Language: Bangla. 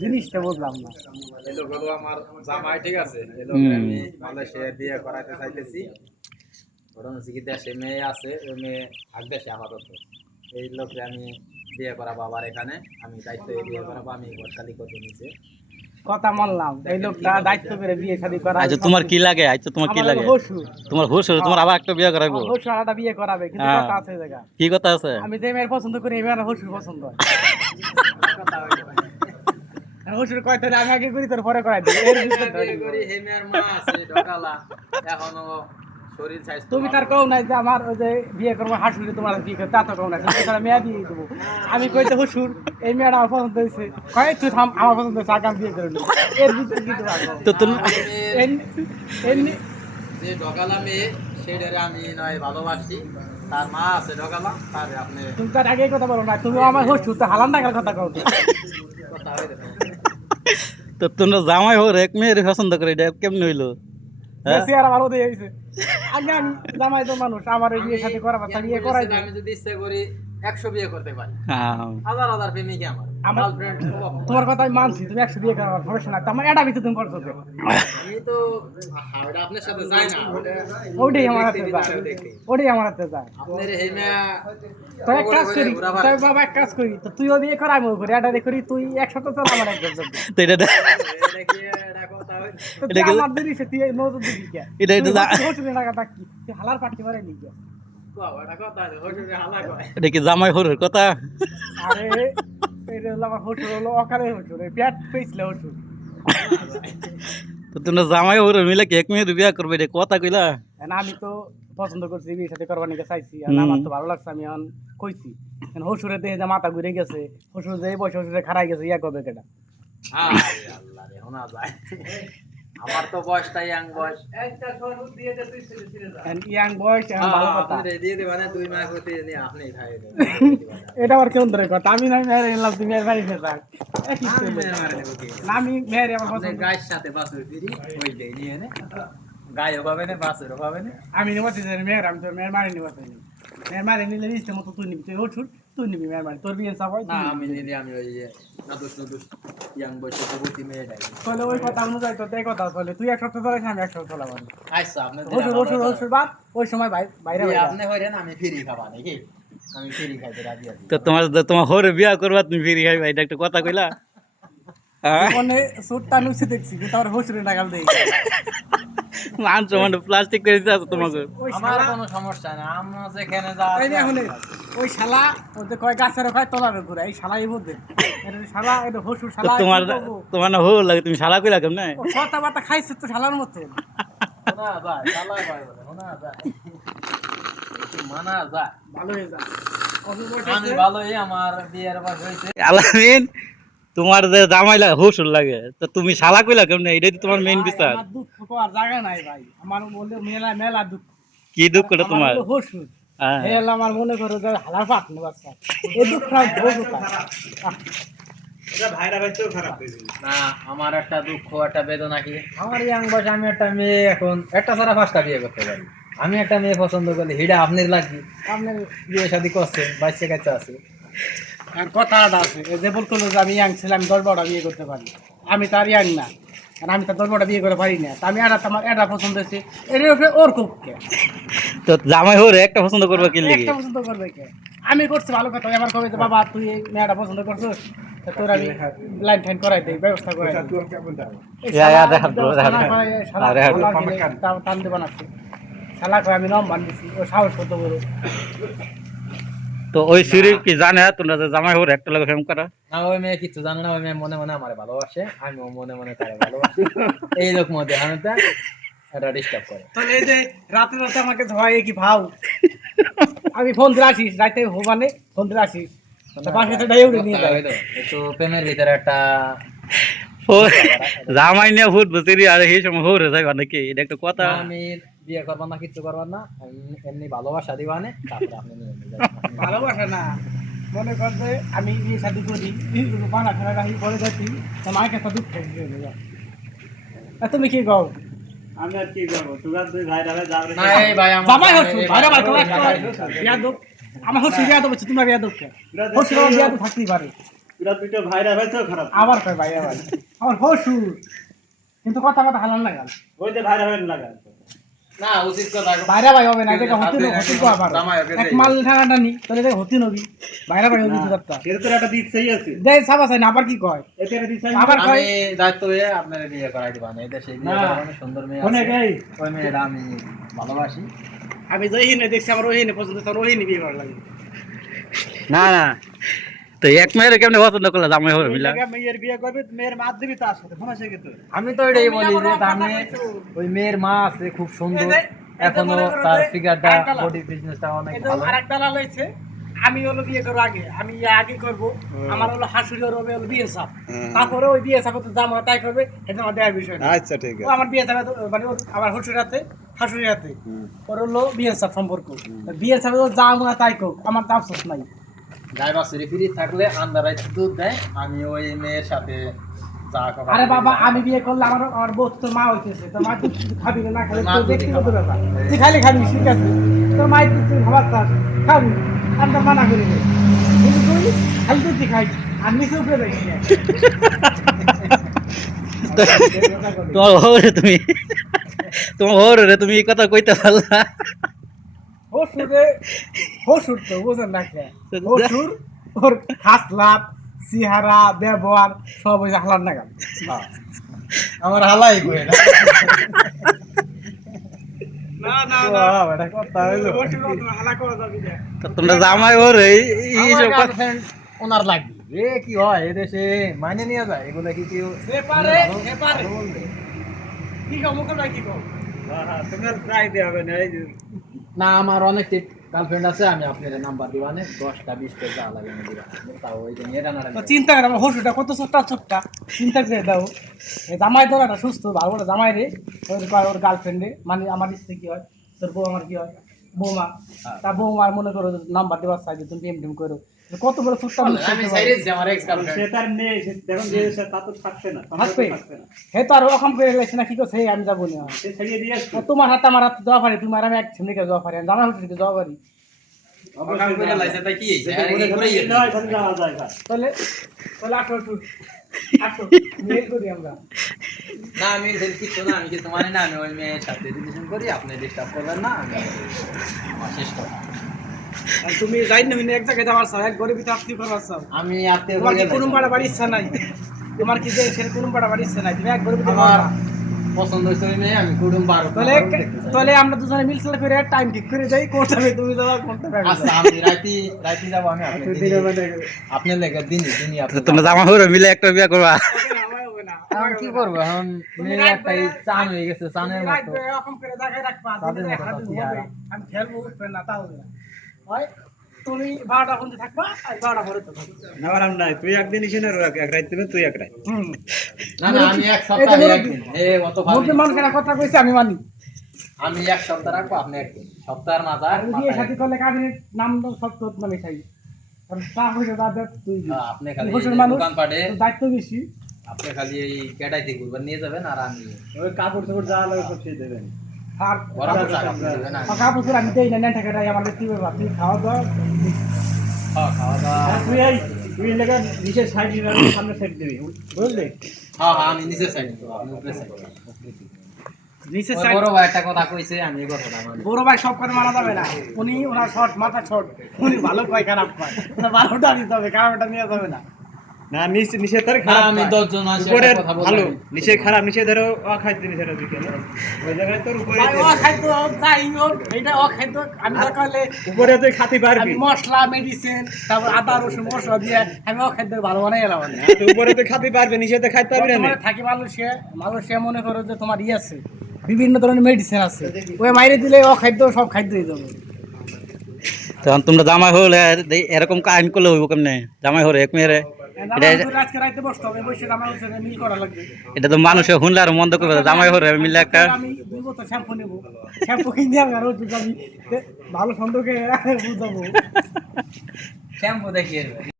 জিনিসটা বুঝলাম না। এই লোক হলো আমার জামাই, ঠিক আছে? এই লোক আমি মালয়েশিয়া বিয়ে করাইতে চাইতেছি। ঘটনা হচ্ছে কি, দেশে মেয়ে আছে, ওই মেয়ে ভাগ দেশে আপাতত। এই লোককে আমি বিয়ে করাবো আবার এখানে, আমি দায়িত্ব বিয়ে করাবো, আমি ঘরকালি করবো নিচে। কথা মানলাম, এই লোকটা দায়িত্ব করে বিয়ে শাদী করা। আচ্ছা তোমার কি লাগে? আচ্ছা তোমার কি লাগে? তোমার হুশ তোমার আবার একটা বিয়ে করাইবো? শ্বশুর আলাদা বিয়ে করাবে, কিন্তু কথা আছে জায়গা। কি কথা আছে? আমি যে মেয়ের পছন্দ করি এই মেয়ের শ্বশুর পছন্দ হয়। শ্বশুর কয় তাহলে আমি আগে করি তোর পরে করাই দিই। এর ভিতরে বিয়ে করি, হে মেয়ের মা আছে ঢকালা, এখনো শরীর স্বাস্থ্য তুমি তার কও নাই যে আমার ওই যে বিয়ে করবো হাসুরি তোমার বিয়ে করতে, তা তো কও নাই। তুমি তার মেয়ে দিয়ে দেবো। আমি কইতে হুসুর এই মেয়েটা আমার পছন্দ হয়েছে, কয় তুই থাম, আমার পছন্দ হয়েছে, আগে আমি বিয়ে করে নিই। এর ভিতরে কি তো তুমি যে ঢকালা মেয়ে সেটারে আমি নয় ভালোবাসি, তার মা আছে ঢকালা, তার আপনি তুমি তার আগে কথা বলো না, তুমি আমার হুসুর তো হালান টাকার কথা কও। কথা হয়ে যাবে। তো তোমরা জামাই হোর এক মেয়ের পছন্দ করে, এটা কেমন হইলো? বেশি আর ভালো দিয়ে হয়েছে। আগে আমি জামাই তো মানুষ, আমার এই বিয়ে সাথে করাবার তা বিয়ে করাই দিই। আমি যদি ইচ্ছে করি 100 বিয়ে করতে পারি, হ্যাঁ হাজার হাজার প্রেমিক আমার গার্লফ্রেন্ড। তোমার কথা আমি মানছি, তুমি 100 বিয়ে করার সমস্যা না, আমার এটা ভিতরে তুমি করছো। আমি তো ওটা আপনার সাথে যাই না, ওটাই আমার হাতে যায়, ওটাই আমার হাতে যায়। আপনার এই মেয়া তো এক কাজ করি, তাই বাবা এক কাজ করি, তো তুইও বিয়ে কর আমিও করি, এটা করি, তুই 100 তো চল, আমার 1 জন। তো এটা তো আমার দেরি সে তুই নজর দিবি কে? এটা হোটেলে টাকা থাকি, তুই হালার পার্টি করে নিয়ে যা। এটা কি জামাই হোরের কথা? আরে এটা হলো আমার হোটেল, হলো অকালে হোটেল, পেট পেয়েছিল হোটেল। তো তোমরা জামাই হোর মিলে কি এক মেয়ের বিয়ে করবে, এটা কথা কইলা? আমি তো পছন্দ করছি, বিয়ের সাথে করবার নিকে চাইছি, আর আমার তো ভালো লাগছে, আমি এখন কইছি। হসুরের দেহে যে মাথা ঘুরে গেছে, হসুর যে বয়স হসুরে খারাই গেছে, ইয়া করবে কেটা? আমার তো বয়সটা ইয়াং বয়স, ইয়াং বয়স, ভালো কথা। দিয়ে দেবা না 2 মাস হতে নিয়ে আপনি খাই দেন। এটা আবার কেমন ধরে কথা? আমি নাই মেরে এলাম, তুমি মেয়ের বাড়ি খেয়ে থাক। আমি মেয়ের আমার পছন্দ, গায়ের সাথে বাসুর ফিরি ওই দেই নিয়ে নে, গায়ে পাবে না বাসুর পাবে না। আমি নেবো মেয়ের, আমি তোর মেয়ের মারি নেবো। মেয়ের মারি নিলে ইচ্ছে মতো তুই নিবি, তুই হসুর তুই নিবি মেয়ের মারি, তোর বিয়ে চাপাই না। আমি নিলে আমি ওই যে নাদুস নাদুস ইয়াং বয়সে যুবতী মেয়েটাই তাহলে ওই কথা অনুযায়ী তো এই কথা চলে, তুই 1 সপ্তাহ চলে, আমি 1 সপ্তাহ চলাবার। আচ্ছা আপনি হসুর বাদ ওই সময় বাইরে আপনি হইরেন, আমি ফ্রি খাবা নাকি? আমি ফ্রি খাইতে রাজি আছি। তো তোমার হোরে বিয়া করবা, তুমি ফিরি খাইবা, এটা একটা কথা কইলা? মনে সুটটা নুচি দেখছি, কিন্তু আমার হসুরে নাগাল দেই মানছো মানে প্লাস্টিক করে দিতে আছে তোমাকে। আমার কোনো সমস্যা না, আমরা যেখানে যা এই যে এখন ওই শালা ওতে কয় গাছের কয় তলার ঘুরে, এই শালা এই মধ্যে এটা শালা, এটা হসুর শালা। তোমার না হোর লাগে, তুমি শালা কইলা কেমনে? কথা বার্তা খাইছে তো শালার মতো। না যায় শালা ভাই বলে না যায়, মানা যায়, ভালো হয়ে যায়। আমি ভালোই, আমার বিয়ের বয়স হয়েছে। আলামিন, তোমার যে জামাই লাগে হুসুর লাগে, তো তুমি শালা কইলা কেমনে? এটাই তো তোমার মেইন বিচার। আমার দুঃখ করার জায়গা নাই ভাই, আমার বললে মেলা মেলা দুঃখ। কি দুঃখটা তোমার? হসুর হেল আমার মনে করো যে হালার পাট নে বাচ্চা, এই দুঃখটা ভোগ এটা ভাইরা ভাই তো খারাপ হইছে না। আমার একটা দুঃখ, একটা বেদনা কি, আমার ইয়াং বয়স, আমি একটা মেয়ে এখন একটা ছাড়া 5টা বিয়ে করতে পারি। আমি একটা মেয়ে পছন্দ করলে হিডা আপনার লাগি, আপনি বিয়ে শাদী করছেন, বাচ্চা কাচ্চা আছে। আর কথাটা আছে যে বলতো যে আমি ইয়াং ছিলাম, 10-12টা বিয়ে করতে পারি, আমি তার ইয়াং না, আর আমি তার 10-12টা বিয়ে করে পারি না। আমি তোমার এটা পছন্দ হয়েছে, এর উপরে ওর কে তো জামাই হোরে একটা পছন্দ করবা কি লাগি? একটা পছন্দ করবে কে? আমি করছি ভালো কথা, এবার কবে যে বাবা তুই এই মেয়েটা পছন্দ করছিস, তোর আমি লাইন টাইন করাই দেই, ব্যবস্থা করাই দেই। টান দেবান আছে শালা কয় আমি নাম বান্ধিছি, ও সাহস কত বড়। তো ওই শরীর কি জানে তোমরা যে জামাই হোর একটা লাগে ফেম করা? না, ওই মেয়ে কিছু জানে না, ওই মেয়ে মনে মনে আমার ভালোবাসে, আমিও মনে মনে তারে ভালোবাসি। এই লোক মধ্যে আমি তো এটা ডিস্টার্ব করে। তাহলে এই যে রাতে রাতে আমাকে ধোয়াই কি ভাও, আমি ফোন দিয়ে আসিস রাতে মানে ফোন দিয়ে আসিস, একটু প্রেমের ভিতরে একটা জামাই নিয়ে ফুট বসেরি, আর এই সময় হোরে যাইবা নাকি? এটা একটা কথা। আমি বিয়ে করবার না, কিছু করবার না, এমনি ভালোবাসা দিবানে, তারপরে আপনি নিয়ে যাবেন। ভালোবাসা না, মনে করবে আমি বিয়ে শাদী করি, বানা খেলা রাখি পরে যাচ্ছি, তো মায়ের কাছে দুঃখ তুমি কি কও? আমি আর কি করবো, তোরা 2 ভাইরা যাবে না। এই ভাই আমার জামাই হচ্ছে ভাইরা ভাই তোমার বিয়া দুঃখ, আমার হচ্ছে বিয়া দুঃখ, তোমরা বিয়া দুঃখ হচ্ছে বিয়া তো থাকতেই পারে। তোরা দুটো ভাইরা হয়েছে খারাপ আবার কয় ভাই আবার আমার হসুর কিন্তু কথা কথা হালান না গাল ওই যে ভাইরা হয়ে লাগা না উচিত কথা বাইরা ভাই হবে না এটা হতি না হতি কো আবার জামাই ওকে এক মাল ঠান্ডা নি তাহলে এটা হতি নবি বাইরা ভাই হতি কথা এর তো একটা দিক সেই আছে দেই সাবা চাই না আবার কি কয় এতে একটা দিক সেই আবার আমি কয় দায়িত্ব হয়ে আপনার বিয়ে করাই দিবা না এটা সেই বিয়ে না। করানো সুন্দর মেয়ে কোনে আছে গই ওই মেয়েটা আমি ভালোবাসি আমি যাই না দেখছি আমার ওই নে পছন্দ তার ওই নে বিয়ে করা লাগে না না তো এক মেয়ের কেমনে পছন্দ করলে জামাই হবে মিলা মেয়ের বিয়ে করবে মেয়ের মা দিবি তার সাথে ফোন আসে কিন্তু আমি তো এটাই বলি তুমি যে আমার আমি কথা কইছো। ওই মেয়ের মা আছে খুব সুন্দর এই যে- এই যে এখনো মনে করো তার যে ফিগারটা আরেকটা বডি ফিটনেসটা অনেক এটা ভালো আরেকটা লাল হইছে আমি হলো বিয়ে করব আগে আমি আগে করব আমার হলো হাসুরি হবে হলো বিয়ে সাপ তারপরে ওই বিয়ে সাপ তো জামা তাই করবে এটা আমার দেওয়ার বিষয় না আচ্ছা ঠিক ও আমার বিয়ে সাপ মানে ওর আমার হসুর হাতে হাসুরি হাতে ওর হলো বিয়ে সাপ সম্পর্ক বিয়ে সাপ জামা তাই কোক আমার তো আফসোস নাই ড্রাইভার সিরি ফ্রি থাকলে আন্দারাই দুধ দেয় আমি ওই মেয়ের সাথে যা কথা আরে বাবা আমি বিয়ে করলে আমার বউ তোর মা হইতেছে তোর মা তুই কিছু খাবি না খালি মা তোর দুধ ব্যক্তিগত খাবে। ব্যাপার তুই খালি খাবি ঠিক আছে তোর মা তুই খাবার চাস খাবি আমি তো মানা করি না কিন্তু তুই খালি তুই খাই আর নিচে উপরে দেখি না তোমার হরে তুমি তোমার হরে তুমি এই কথা কইতে পারলা হসুর তো বুঝেন না কে হসুর ওর খাসলাত চেহারা ব্যবহার সব ওই হালার না গান আমার হালাই কই না না না বাবা এটা কথা হইলো হালা করা যাবে না তো তোমরা জামাই হরে আমার এইসব কথা গার্লফ্রেন্ড ওনার লাগবে রে কি হয় এদেশে মাইনে নিয়ে যায় এগুলো কি কেউ সে পারে কি কম মুখ নাই কি কম হ্যাঁ তোমার ট্রাই দেয়া হবে না এই যে না আমার অনেক গার্লফ্রেন্ড আছে আমি আপনার নাম্বার দিবানে 10টা 20টা যা লাগে আমি দিবা তাও ওই যে মেয়েটা না তো চিন্তা করে আমার হসুটা কত ছোট্টা ছোট্টা চিন্তা করে দাও এই জামাই তো একটা সুস্থ ভালো একটা জামাই রে ওর গার্লফ্রেন্ডে মানে আমার স্ত্রী কি হয় তোর বউ আমার কি হয় বৌমা তা বৌমার মনে করো নাম্বার দেওয়ার চাই তুমি টেম টেম করো কত বড় ছোট্টা আমি সাইরেছি আমার এক্স সে গার্লফ্রেন্ড তার নেই সে দেখুন যে সে তা তো থাকছে না থাকবে থাকছে না হে তো আর ওরকম করে গেছে না কি করছে আমি যাবো না সে ছাড়িয়ে দিয়ে আসছে তোমার হাতে আমার হাতে যাওয়া পারি তোমার আমি এক ছেলেকে যাওয়া পারি জামা হচ্ছে যাওয়া পারি কাম করে লাইছে তাই কি যদি মনে করেন যে নয় তাহলে যাওয়া যায় না তাহলে তাহলে আসো একটু আসো মেল করি আমরা না আমি এর কিছু না আমি কিছু মানে না আমি ওই মেয়ের সাথে রিলেশন করি আপনি ডিস্টার্ব করবেন না আমি আমার শেষ কথা আর তুমি যাই না এক জায়গায় যাওয়ার চাও এক গরিবী আপনি করবার চাও আমি আত্মীয় তোমার কি কোনো পাড়া বাড়ির ইচ্ছা নাই তোমার কি দেশের কোনো পাড়া বাড়ির ইচ্ছা নাই তুমি এক গরিবী আমার পছন্দ হয়েছে ওই মেয়ে আমি কুটুম বার তাহলে তাহলে আমরা দুজনে মিলসলে করে টাইম ঠিক করে যাই কোর্ট হবে তুমি যাওয়া কোনটা আচ্ছা আমি রাইতি যাব আমি আপনি লেগে দিনই আপনি তোমরা জামাই হরে মিলে একটা বিয়ে করবা এখন কি করবো এখন মেয়ে একটাই চান হয়ে গেছে চানের মতো এরকম করে দেখাই রাখবা তাদের দিনে মতো হাতে চেহারা। হবে আমি খেলবো উঠবে না তাও হবে না হয় তুমি 12টা পর্যন্ত থাকবা আর 12টা পরে তো থাকবা না আরাম নাই তুই একদিন এসে না এক রাত দিবেন তুই এক রাত হুম না না আমি এক সপ্তাহে একদিন অত ভালো মুরগি মানুষ একটা কথা কইছে আমি মানি আমি এক সপ্তাহ রাখবো আপনি একদিন সপ্তাহের মাথা আর বিয়ে সাথে করলে কাবিনের নাম দাও সব তোর নামে চাই কারণ তা হইছে দাদা তুই আপনি খালি বছর মানুষ দোকান পাটে তোর দায়িত্ব বেশি আপনি খালি এই কেটাইতে ঘুরবেন নিয়ে যাবেন আর আমি ওই কাপড় চাপড় যা লাগে সব সেই দেবেন আর বরাবর টাকা আপনি দেবেন আমি বছর আমি দেই না টাকাটাই আমার কি ব্যাপার তুই খাওয়া দাওয়া খাওয়া দাওয়া আর তুই লেগে নিচের সাইড দিবি সামনে সাইড দিবি বুঝলি হ্যাঁ আমি নিচে সাইড আপনি উপরে সাইড নিচে ওই সাইড বড় ভাই একটা কথা কইছে আমি এই কথাটা মানি বড় ভাই সব কথা মানা যাবে না উনি ওনার শর্ট মাথা শর্ট উনি ভালো কয় খারাপ কয় ওনার ভালোটা দিতে হবে খারাপটা নিয়ে যাবে না না নিচে তার না খারাপ আমি পায়। 10 জন আছে উপরে একটা কথা ভালো বলবো নিচে খারাপ নিচে ধরো অখাদ্য নিচে দিকে ওই জায়গায় তোর উপরে ভাই ও খাইতো যাই হোক এটা ও খাইতো আমি সকালে উপরে তুই খাতি আমি পারবি মশলা মেডিসিন তারপর আদা রসুন মশলা দিয়ে আমি ও খাদ্য ভালো বানাই এলাম তুই উপরে তুই খাতি পারবি নিচে তো খাইতে পারবি না বর্তমানে থাকি মালয়েশিয়া মনে করো যে তোমার ই আছে বিভিন্ন ধরনের মেডিসিন আছে ওই মাইরে দিলে ও খাদ্য সব খাদ্য হয়ে যাবে তখন তোমরা জামাই হলে এরকম কাহিনী করলে হইব কেমনে জামাই হরে এক মেয়েরে আজকে রাইতে বসতে হবে বসে আমার হচ্ছে মিল করা লাগবে এটা তো মানুষে শুনলে আর মন্দ করবে জামাই হরে মিলে একটা আমি 2 বোতল শ্যাম্পু নেব শ্যাম্পু কিনে আমি আর ওই আমি ভালো সন্দেহকে বুঝাবো শ্যাম্পু দেখিয়ে